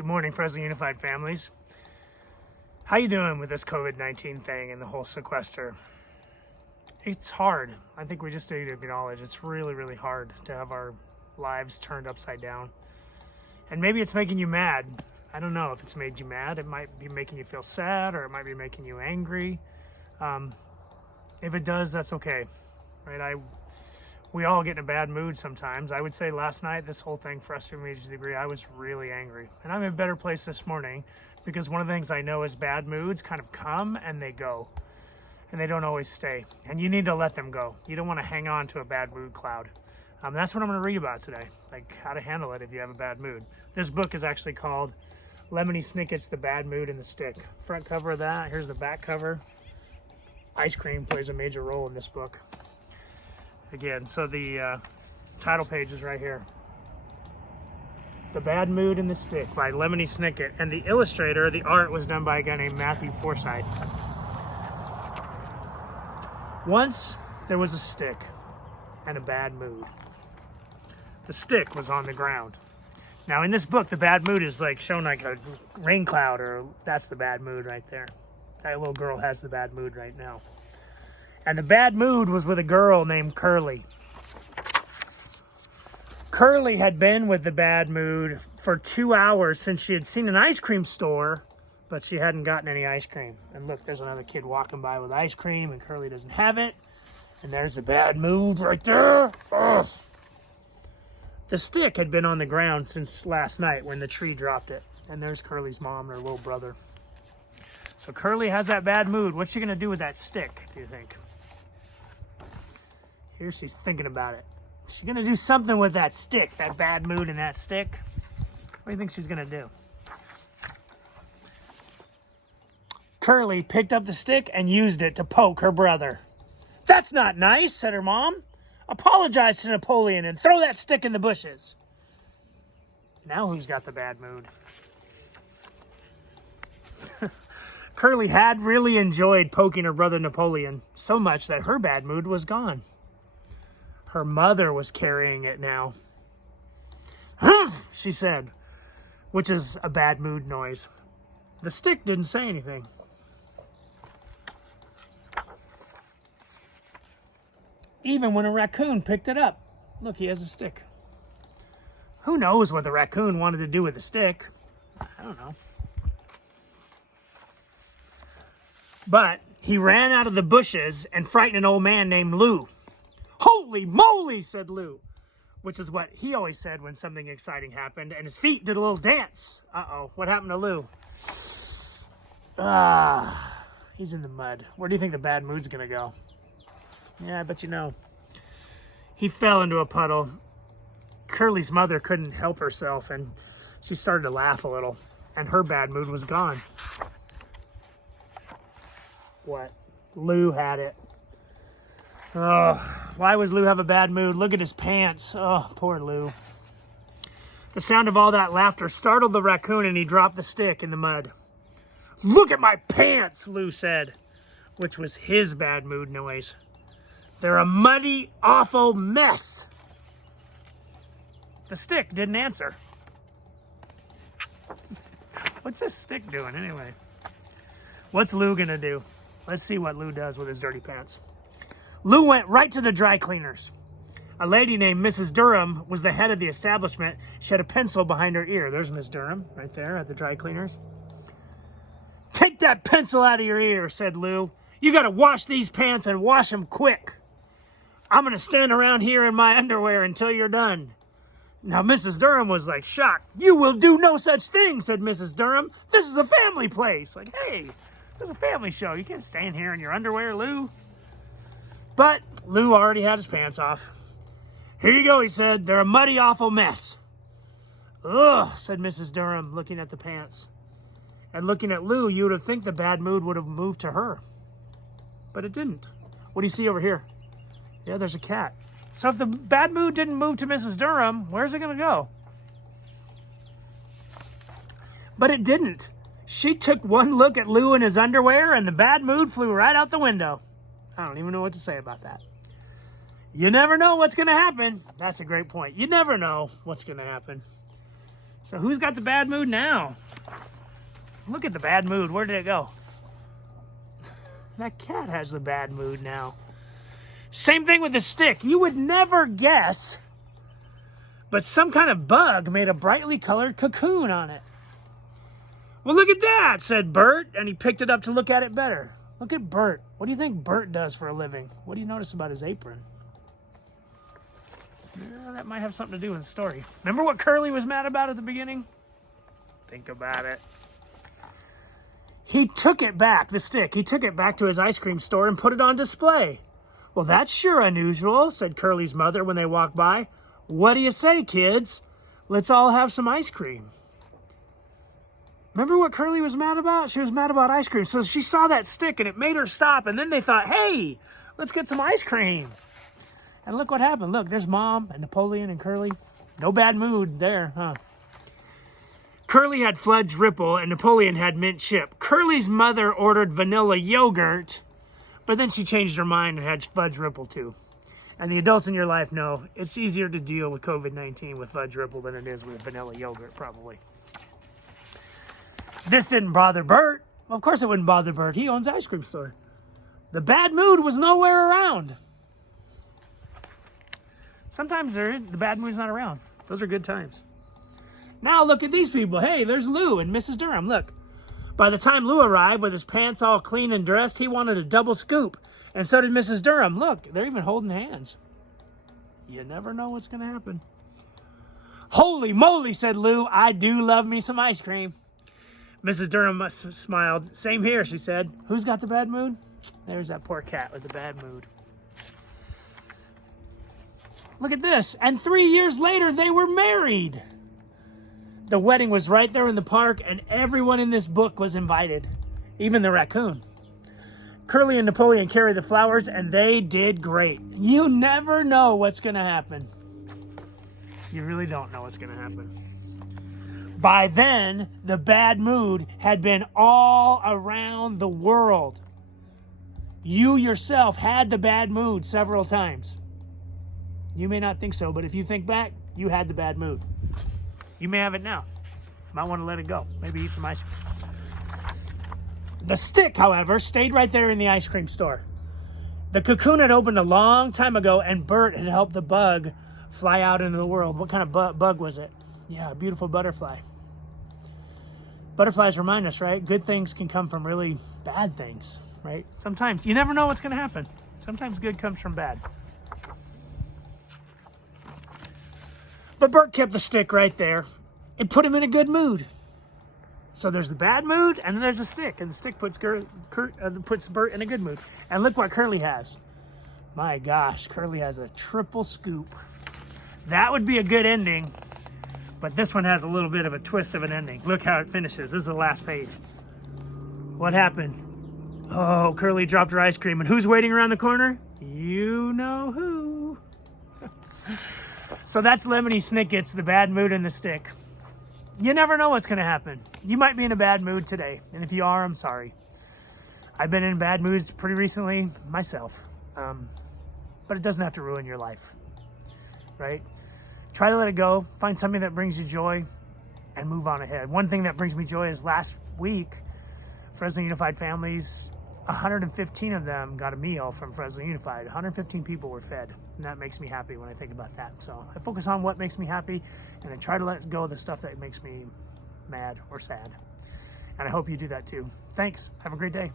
Good morning, Fresno Unified families. How you doing with this COVID-19 thing and the whole sequester? It's hard. I think we just need to acknowledge it's really, really hard to have our lives turned upside down. And maybe it's making you mad. I don't know if it's made you mad. It might be making you feel sad, or it might be making you angry. If it does, that's okay, right? We all get in a bad mood sometimes. I would say last night, this whole thing frustrated me to a degree. I was really angry. And I'm in a better place this morning because one of the things I know is bad moods kind of come and they go. And they don't always stay. And you need to let them go. You don't want to hang on to a bad mood cloud. That's what I'm going to read about today, like how to handle it if you have a bad mood. This book is actually called Lemony, Snicket's The Bad Mood and the Stick. Front cover of that, here's the back cover. Ice cream plays a major role in this book. Again, so the title page is right here. The Bad Mood and the Stick by Lemony Snicket. And the illustrator, the art was done by a guy named Matthew Forsythe. Once there was a stick and a bad mood. The stick was on the ground. Now in this book, the bad mood is like shown like a rain cloud, or that's the bad mood right there. That little girl has the bad mood right now. And the bad mood was with a girl named Curly. Curly had been with the bad mood for 2 hours since she had seen an ice cream store, but she hadn't gotten any ice cream. And look, there's another kid walking by with ice cream, and Curly doesn't have it. And there's the bad mood right there. Ugh. The stick had been on the ground since last night when the tree dropped it. And there's Curly's mom and her little brother. So Curly has that bad mood. What's she going to do with that stick, do you think? Here she's thinking about it. She's going to do something with that stick, that bad mood and that stick. What do you think she's going to do? Curly picked up the stick and used it to poke her brother. "That's not nice," said her mom. "Apologize to Napoleon and throw that stick in the bushes." Now who's got the bad mood? Curly had really enjoyed poking her brother Napoleon so much that her bad mood was gone. Her mother was carrying it now. "Humph," she said, which is a bad mood noise. The stick didn't say anything. Even when a raccoon picked it up. Look, he has a stick. Who knows what the raccoon wanted to do with the stick? I don't know. But he ran out of the bushes and frightened an old man named Lou. "Holy moly," said Lou, which is what he always said when something exciting happened, and his feet did a little dance. Uh-oh, what happened to Lou? He's in the mud. Where do you think the bad mood's gonna go? Yeah, I bet you know. He fell into a puddle. Curly's mother couldn't help herself, and she started to laugh a little, and her bad mood was gone. What? Lou had it. Oh, why was Lou have a bad mood? Look at his pants. Oh, poor Lou. The sound of all that laughter startled the raccoon, and he dropped the stick in the mud. "Look at my pants," Lou said, which was his bad mood noise. "They're a muddy, awful mess." The stick didn't answer. What's this stick doing anyway? What's Lou gonna do? Let's see what Lou does with his dirty pants. Lou went right to the dry cleaners. A lady named Mrs. Durham was the head of the establishment. She had a pencil behind her ear. There's Miss Durham right there at the dry cleaners. "Take that pencil out of your ear," said Lou. "You gotta wash these pants and wash them quick. I'm gonna stand around here in my underwear until you're done." Now Mrs. Durham was like shocked. "You will do no such thing," said Mrs. Durham. "This is a family place." Like, hey, this is a family show. You can't stand here in your underwear, Lou. But Lou already had his pants off. "Here you go," he said. "They're a muddy, awful mess." "Ugh," said Mrs. Durham, looking at the pants. And looking at Lou, you would have think the bad mood would have moved to her. But it didn't. What do you see over here? Yeah, there's a cat. So if the bad mood didn't move to Mrs. Durham, where's it going to go? But it didn't. She took one look at Lou in his underwear, and the bad mood flew right out the window. I don't even know what to say about that. You never know what's going to happen. That's a great point. You never know what's going to happen. So who's got the bad mood now? Look at the bad mood. Where did it go? That cat has the bad mood now. Same thing with the stick. You would never guess, but some kind of bug made a brightly colored cocoon on it. Well, look at that, said Bert, and he picked it up to look at it better. Look at Bert. What do you think Bert does for a living? What do you notice about his apron? Yeah, that might have something to do with the story. Remember what Curly was mad about at the beginning? Think about it. He took it back, the stick. He took it back to his ice cream store and put it on display. Well, that's sure unusual, said Curly's mother when they walked by. What do you say, kids? Let's all have some ice cream. Remember what Curly was mad about? She was mad about ice cream. So she saw that stick and it made her stop. And then they thought, hey, let's get some ice cream. And look what happened. Look, there's Mom and Napoleon and Curly. No bad mood there, huh? Curly had fudge ripple and Napoleon had mint chip. Curly's mother ordered vanilla yogurt, but then she changed her mind and had fudge ripple too. And the adults in your life know it's easier to deal with COVID-19 with fudge ripple than it is with vanilla yogurt, probably. This didn't bother Bert. Well, of course it wouldn't bother Bert. He owns an ice cream store. The bad mood was nowhere around. Sometimes the bad mood's not around. Those are good times. Now look at these people. Hey, there's Lou and Mrs. Durham. Look. By the time Lou arrived with his pants all clean and dressed, he wanted a double scoop. And so did Mrs. Durham. Look, they're even holding hands. You never know what's going to happen. Holy moly, said Lou. I do love me some ice cream. Mrs. Durham smiled. Same here, she said. Who's got the bad mood? There's that poor cat with the bad mood. Look at this. And 3 years later, they were married. The wedding was right there in the park, and everyone in this book was invited, even the raccoon. Curly and Napoleon carried the flowers, and they did great. You never know what's going to happen. You really don't know what's going to happen. By then, the bad mood had been all around the world. You yourself had the bad mood several times. You may not think so, but if you think back, you had the bad mood. You may have it now. Might want to let it go. Maybe eat some ice cream. The stick, however, stayed right there in the ice cream store. The cocoon had opened a long time ago, and Bert had helped the bug fly out into the world. What kind of bug was it? Yeah, a beautiful butterfly. Butterflies remind us, right? Good things can come from really bad things, right? Sometimes. You never know what's going to happen. Sometimes good comes from bad. But Bert kept the stick right there. It put him in a good mood. So there's the bad mood, and then there's the stick. And the stick puts Bert in a good mood. And look what Curly has. My gosh, Curly has a triple scoop. That would be a good ending. But this one has a little bit of a twist of an ending. Look how it finishes. This is the last page. What happened? Oh, Curly dropped her ice cream. And who's waiting around the corner? You know who. So that's Lemony Snicket's The Bad Mood and the Stick. You never know what's going to happen. You might be in a bad mood today. And if you are, I'm sorry. I've been in bad moods pretty recently myself. But it doesn't have to ruin your life. Right? Try to let it go. Find something that brings you joy and move on ahead. One thing that brings me joy is last week, Fresno Unified families, 115 of them got a meal from Fresno Unified. 115 people were fed. And that makes me happy when I think about that. So I focus on what makes me happy, and I try to let go of the stuff that makes me mad or sad. And I hope you do that too. Thanks. Have a great day.